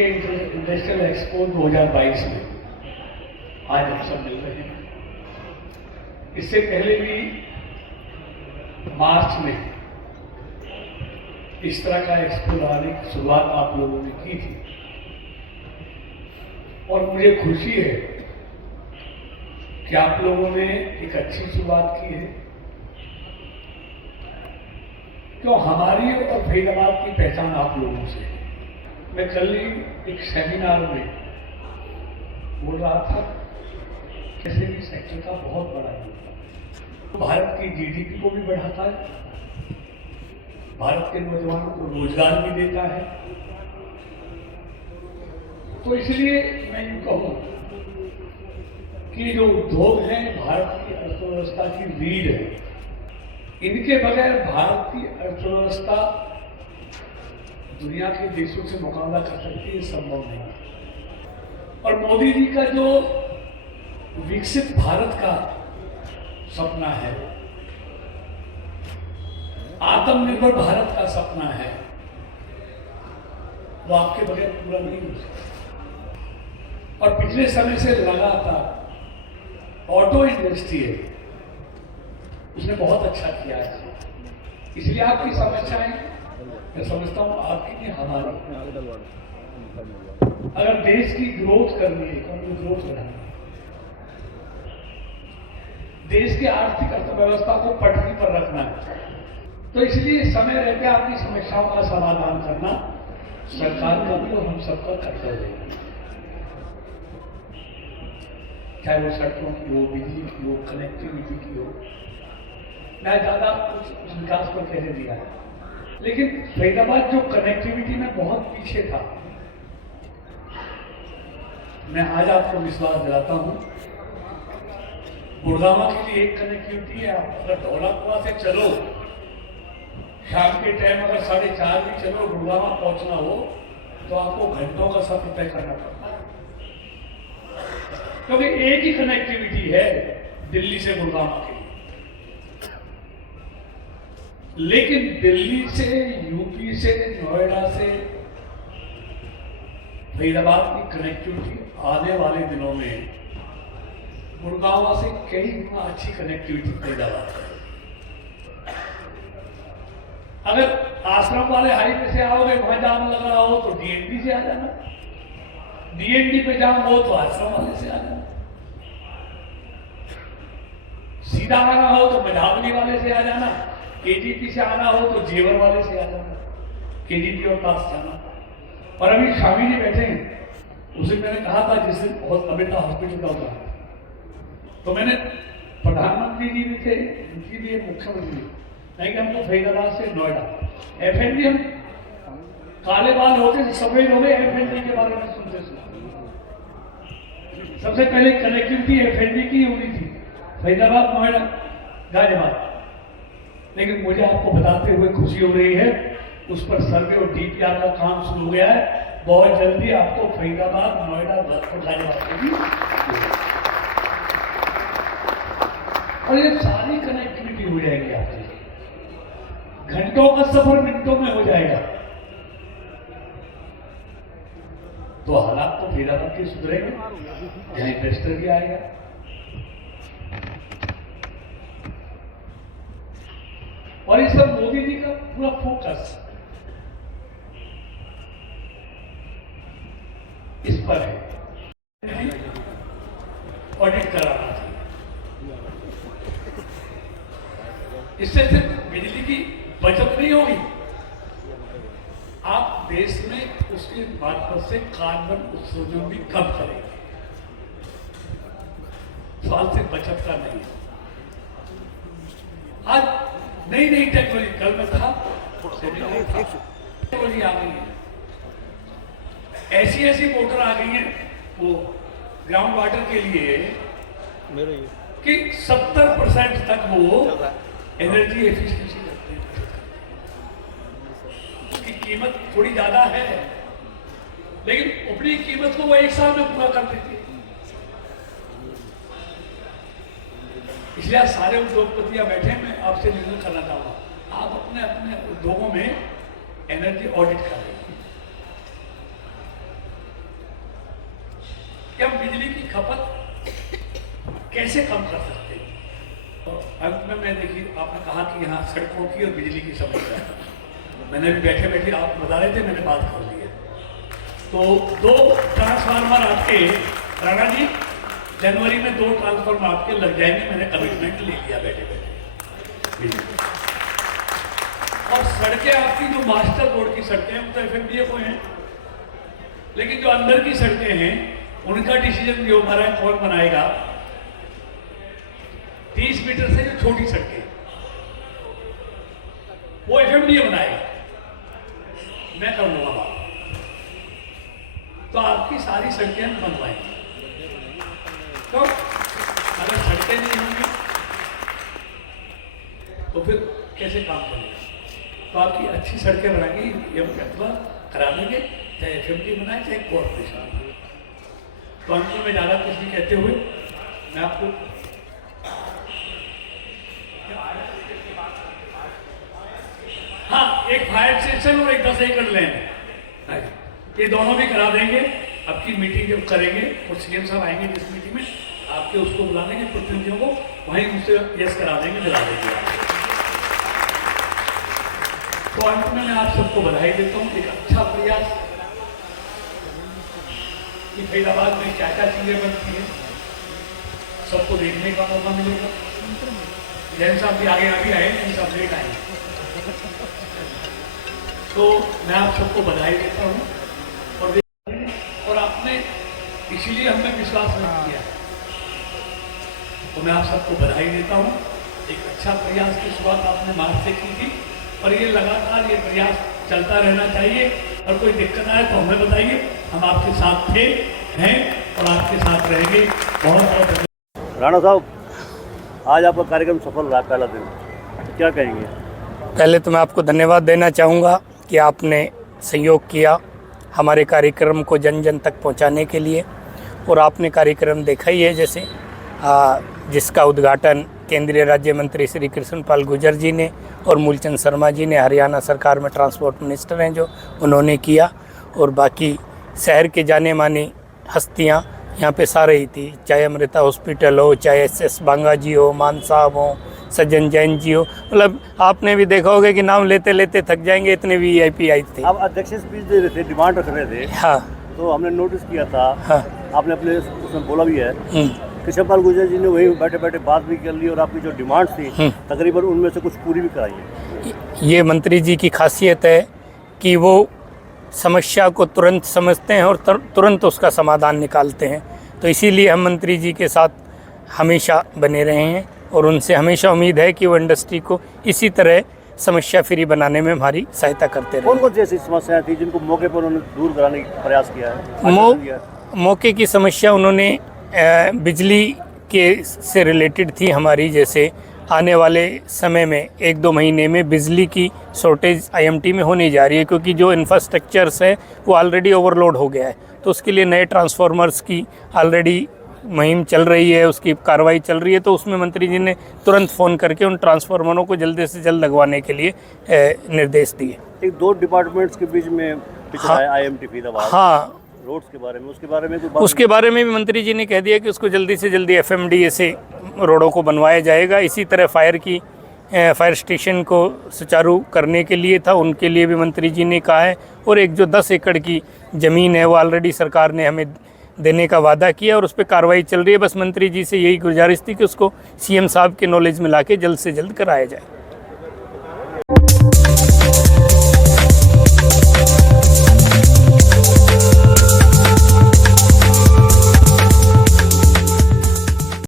के industrial expo 2022 में आज हम सब मिल रहे हैं। इससे पहले भी मार्च में इस तरह का एक्सपो लगाने की शुरुआत आप लोगों ने की थी और मुझे खुशी है कि आप लोगों ने एक अच्छी शुरुआत की है। क्यों हमारी और फरीदाबाद की पहचान आप लोगों से है। मैं कल ही एक सेमिनार में बोल रहा था, कैसे भी सेक्टर का बहुत बड़ा योगदान भारत की जीडीपी को भी बढ़ाता है, भारत के नौजवानों को रोजगार भी देता है। तो इसलिए मैं यूं कहूं कि जो उद्योग हैं भारत की अर्थव्यवस्था की रीढ़ है। इनके बगैर भारत की अर्थव्यवस्था दुनिया के देशों से मुकाबला कर सकती है, संभव नहीं। और मोदी जी का जो विकसित भारत का सपना है, आत्मनिर्भर भारत का सपना है, वो आपके बगैर पूरा नहीं हो सकता। और पिछले समय से लगातार ऑटो इंडस्ट्री है, उसने बहुत अच्छा किया है। इसलिए आपकी समस्याएं मैं समझता हूं आपकी नहीं हमारी। अगर देश की ग्रोथ करनी है, इकोनॉमिक ग्रोथ बढ़ानी है, देश की आर्थिक अर्थव्यवस्था को पटरी पर रखना है, तो इसलिए समय रहते आपकी समस्याओं का समाधान करना सरकार का भी और हम सबका कर्तव्य है। चाहे वो सड़कों की हो, बिजली की हो, कनेक्टिविटी की हो। मैं ज्यादा कुछ विकास पर कहने दिया है, लेकिन फरीदाबाद जो कनेक्टिविटी में बहुत पीछे था, मैं आज आपको विश्वास दिलाता हूं। गुड़गांव के लिए एक कनेक्टिविटी है। आप अगर दौलतपुरा से चलो, शाम के टाइम अगर 4:30 भी चलो, गुड़गांव पहुंचना हो तो आपको घंटों का सफर तय करना पड़ता है, क्योंकि एक ही कनेक्टिविटी है दिल्ली से गुड़गांव के लिए। लेकिन दिल्ली से, यूपी से, नोएडा से फरीदाबाद की कनेक्टिविटी आने वाले दिनों में गुड़गांव से कई गुना अच्छी कनेक्टिविटी फरीदाबाद है। अगर आश्रम वाले हाईवे से आओगे, वहां जाम लग रहा हो तो डीएनडी से आ जाना, डीएनडी पे जाम हो तो आश्रम वाले से आ जाना, सीधा आना हो तो मेधावली वाले से आ जाना, केजीपी से आना हो तो जेवर वाले से आ जाना, केजीपी और पास जाना। और अभी स्वामी जी बैठे हैं, उसे मैंने कहा था जिस दिन बहुत अमेठा हॉस्पिटल का होता, तो मैंने प्रधानमंत्री जी भी थे, उनकी भी एक मुख्यमंत्री, नहीं कि हमको फरीदाबाद से नोएडा एफएनडी, हम काले बाल होते सफेद हो गए एफएनडी के बारे में सुनते सुनते। सबसे पहले कनेक्टिविटी एफएनडी की होनी थी, फरीदाबाद, नोएडा, गाजियाबाद। लेकिन मुझे आपको बताते हुए खुशी हो रही है, उस पर सर्वे और डीपीआर का काम शुरू हो गया है। बहुत जल्दी आपको फरीदाबाद, नोएडा, गाजियाबाद को भी, और ये सारी कनेक्टिविटी हो जाएगी आपकी। घंटों का सफर मिनटों में हो जाएगा। तो हालात तो फरीदाबाद के सुधरेंगे, जहां इन्वेस्टर भी आएगा। और इस सब मोदी जी का पूरा फोकस इस पर है। ऑडिट कराना था, इससे सिर्फ बिजली की बचत नहीं होगी, आप देश में उसके मार्फत से कार्बन उत्सर्जन भी कम करेंगे। सवाल से बचत का नहीं है। आज नई नई टेक्नोलॉजी, कल में था टेक्नोलॉजी आ गई है, ऐसी ऐसी मोटर आ गई है वो ग्राउंड वाटर के लिए कि 70% तक वो एनर्जी एफिशिएंसी करते हैं। उसकी कीमत थोड़ी ज्यादा है, लेकिन अपनी कीमत को वो 1 साल में पूरा कर देती है। इसलिए सारे उद्योगपतियां बैठे, मैं आपसे निवेदन करना चाहूंगा, आप अपने अपने उद्योगों में एनर्जी ऑडिट करें। कैसे कम कर सकते हैं। तो अंत में मैं देखिए, आपने कहा कि यहाँ सड़कों की और बिजली की समस्या है। मैंने भी बैठे बैठे आप बता रहे थे, मैंने बात कर ली है। तो 2 ट्रांसफार्मर आपके राणा जी जनवरी में 2 ट्रांसफार्मर आपके लग जाएंगे, मैंने कमिटमेंट ले लिया बैठे बैठे। और सड़कें आपकी जो मास्टर रोड की सड़कें हैं वो तो FMDA को हैं, लेकिन जो अंदर की सड़कें हैं उनका डिसीजन जो हमारा है कौन बनाएगा। 30 मीटर से जो छोटी सड़कें वो FMDA बनाएगा, मैं कर लूंगा बात। तो आपकी सारी सड़कें हम बनवाएंगे। तो अगर सड़कें नहीं होंगी तो फिर कैसे काम चलेगा। तो आपकी अच्छी सड़कें बनाएंगे, ये फैसला करा देंगे, चाहे FMDA बनाए चाहे कॉर्पोरेशन। तो अंत में ज़्यादा कुछ नहीं कहते हुए मैं आपको हाँ, एक फायर स्टेशन और एक 10 एकड़ लैंड, ये दोनों भी करा देंगे। अब की मीटिंग जब करेंगे और CM साहब आएंगे जिस मीटिंग में, आपके उसको बुला लेंगे प्रतिनिधियों को, वहीं उससे यस करा देंगे, दिला देंगे। तो अंत में मैं आप सबको बधाई देता हूँ, एक अच्छा प्रयास कि फरीदाबाद में क्या क्या चीजें बनती हैं सबको देखने का मौका मिलेगा। जैन साहब भी आगे अभी आए, जैन साहब लेट आए। तो मैं आप सबको बधाई देता हूँ और आपने इसीलिए हमें विश्वास व्यक्त किया, तो मैं आप सबको बधाई देता हूँ। एक अच्छा प्रयास की शुरुआत आपने मार्च से की थी और ये लगातार ये प्रयास चलता रहना चाहिए। और कोई दिक्कत आए तो हमें बताइए, हम आपके साथ थे, हैं और आपके साथ रहेंगे। बहुत बहुत राणा साहब, आज आपका कार्यक्रम सफल रहा, पहला दिन, तो क्या कहेंगे? पहले तो मैं आपको धन्यवाद देना चाहूँगा कि आपने सहयोग किया हमारे कार्यक्रम को जन जन तक पहुँचाने के लिए। और आपने कार्यक्रम देखा ही है, जैसे जिसका उद्घाटन केंद्रीय राज्य मंत्री श्री कृष्णपाल गुर्जर जी ने और मूलचंद शर्मा जी ने, हरियाणा सरकार में ट्रांसपोर्ट मिनिस्टर हैं जो, उन्होंने किया। और बाकी शहर के जाने मानी हस्तियाँ यहाँ पे सारे ही थी, चाहे अमृता हॉस्पिटल हो, चाहे SS बांगा जी हो, मान साहब हो, सज्जन जैन जी हो, मतलब आपने भी देखा होगा कि नाम लेते लेते थक जाएंगे, इतने VIP आई थे। आप अध्यक्ष स्पीच दे रहे थे, डिमांड रख रहे थे। हाँ, तो हमने नोटिस किया था। हाँ, आपने अपने उसमें बोला भी है, कृष्णपाल गुर्जर जी ने वहीं बैठे बैठे बात भी कर ली और आपकी जो डिमांड थी तकरीबन उनमें से कुछ पूरी भी कराई है। ये मंत्री जी की खासियत है कि वो समस्या को तुरंत समझते हैं और तुरंत उसका समाधान निकालते हैं। तो इसीलिए हम मंत्री जी के साथ हमेशा बने रहे हैं और उनसे हमेशा उम्मीद है कि वो इंडस्ट्री को इसी तरह समस्या फ्री बनाने में हमारी सहायता करते रहे। कौन कौन सी ऐसी समस्याएं थी जिनको मौके पर उन्होंने दूर कराने का प्रयास किया है? मौके की समस्या उन्होंने बिजली के से रिलेटेड थी हमारी, जैसे आने वाले समय में 1-2 महीने में बिजली की शॉर्टेज IMT में होने जा रही है, क्योंकि जो इंफ्रास्ट्रक्चर्स है वो ऑलरेडी ओवरलोड हो गया है। तो उसके लिए नए ट्रांसफार्मर्स की ऑलरेडी मुहिम चल रही है, उसकी कार्रवाई चल रही है। तो उसमें मंत्री जी ने तुरंत फ़ोन करके उन ट्रांसफार्मरों को जल्दी से जल्द लगवाने के लिए निर्देश दिए। एक 2 डिपार्टमेंट्स के बीच में पिछड़ा है IMT फरीदाबाद। हाँ, रोड्स के बारे में, उसके बारे में कोई बात? उसके बारे में भी मंत्री जी ने कह दिया कि उसको जल्दी से जल्दी FMDA से रोडों को बनवाया जाएगा। इसी तरह फायर स्टेशन को सुचारू करने के लिए था, उनके लिए भी मंत्री जी ने कहा है। और एक जो 10 एकड़ की ज़मीन है वो ऑलरेडी सरकार ने हमें देने का वादा किया और उस पर कार्रवाई चल रही है। बस मंत्री जी से यही गुजारिश थी कि उसको CM साहब के नॉलेज में लाके जल्द से जल्द कराया जाए।